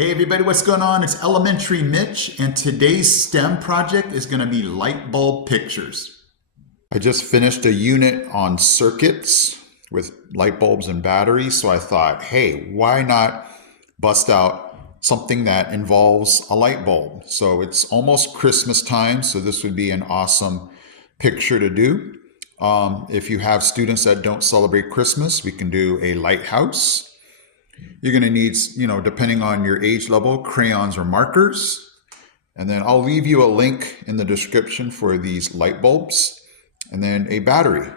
Hey everybody, what's going on? It's Elementary Mitch, and today's STEM project is going to be light bulb pictures. I just finished a unit on circuits with light bulbs and batteries, so I thought, hey, why not bust out something that involves a light bulb? So it's almost Christmas time, so this would be an awesome picture to do. If you have students that don't celebrate Christmas, we can do a lighthouse. You're going to need, depending on your age level, crayons or markers. And then I'll leave you a link in the description for these light bulbs. And then a battery,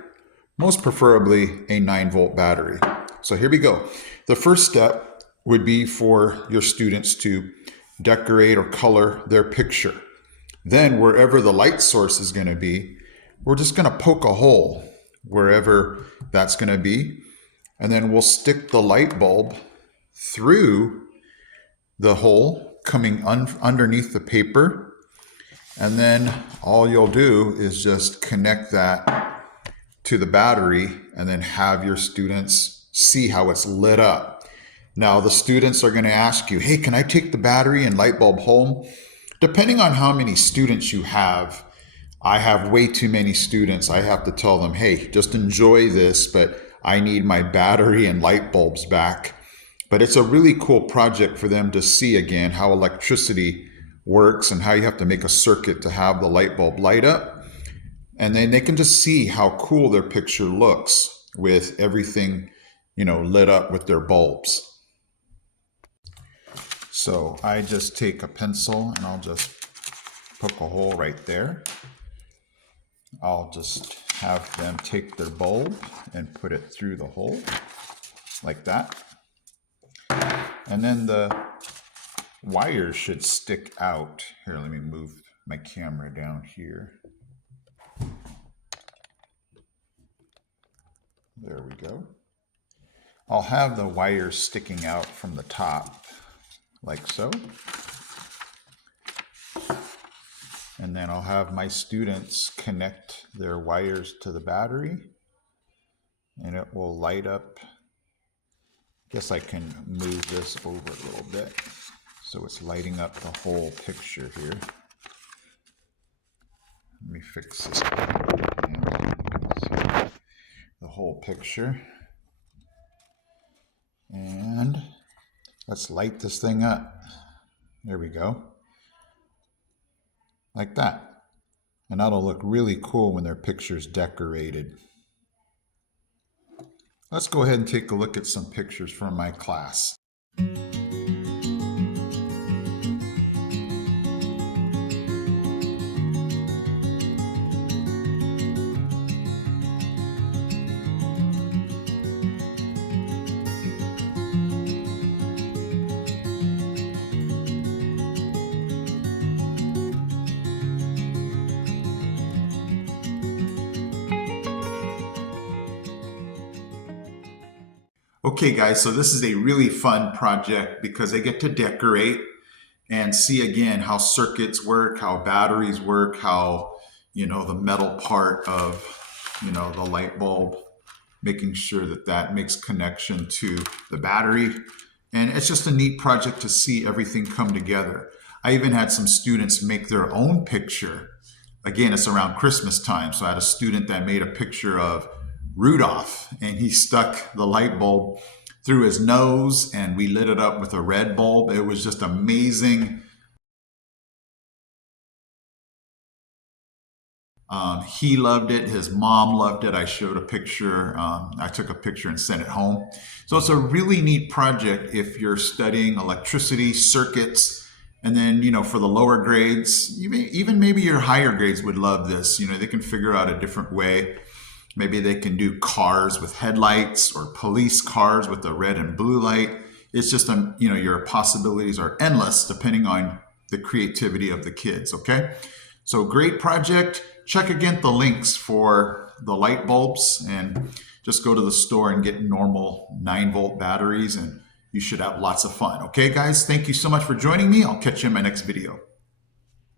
most preferably a 9-volt battery. So here we go. The first step would be for your students to decorate or color their picture. Then wherever the light source is going to be, we're just going to poke a hole wherever that's going to be. And then we'll stick the light bulb through the hole coming underneath the paper. And then all you'll do is just connect that to the battery and then have your students see how it's lit up. Now the students are going to ask you, hey, can I take the battery and light bulb home? Depending on how many students you have, I have way too many students. I have to tell them, hey, just enjoy this, but I need my battery and light bulbs back. But it's a really cool project for them to see again how electricity works and how you have to make a circuit to have the light bulb light up. And then they can just see how cool their picture looks with everything, lit up with their bulbs. So I just take a pencil and I'll just poke a hole right there. I'll just have them take their bulb and put it through the hole like that. And then the wires should stick out. Here, let me move my camera down here. There we go. I'll have the wires sticking out from the top like so. And then I'll have my students connect their wires to the battery and it will light up. I guess I can move this over a little bit so it's lighting up the whole picture here. Let me fix this. The whole picture. And let's light this thing up. There we go. Like that. And that'll look really cool when their picture's decorated. Let's go ahead and take a look at some pictures from my class. Okay guys, so this is a really fun project because they get to decorate and see again how circuits work, how batteries work, how, the metal part of, the light bulb, making sure that that makes connection to the battery. And it's just a neat project to see everything come together. I even had some students make their own picture. Again, it's around Christmas time. So I had a student that made a picture of Rudolph and he stuck the light bulb through his nose and we lit it up with a red bulb. It was just amazing. He loved it. His mom loved it. I showed a picture. I took a picture and sent it home. So it's a really neat project if you're studying electricity, circuits, and then, for the lower grades, even maybe your higher grades would love this. They can figure out a different way. Maybe they can do cars with headlights or police cars with the red and blue light. It's just, your possibilities are endless depending on the creativity of the kids, okay? So great project. Check again the links for the light bulbs and just go to the store and get normal 9-volt batteries and you should have lots of fun. Okay, guys, thank you so much for joining me. I'll catch you in my next video.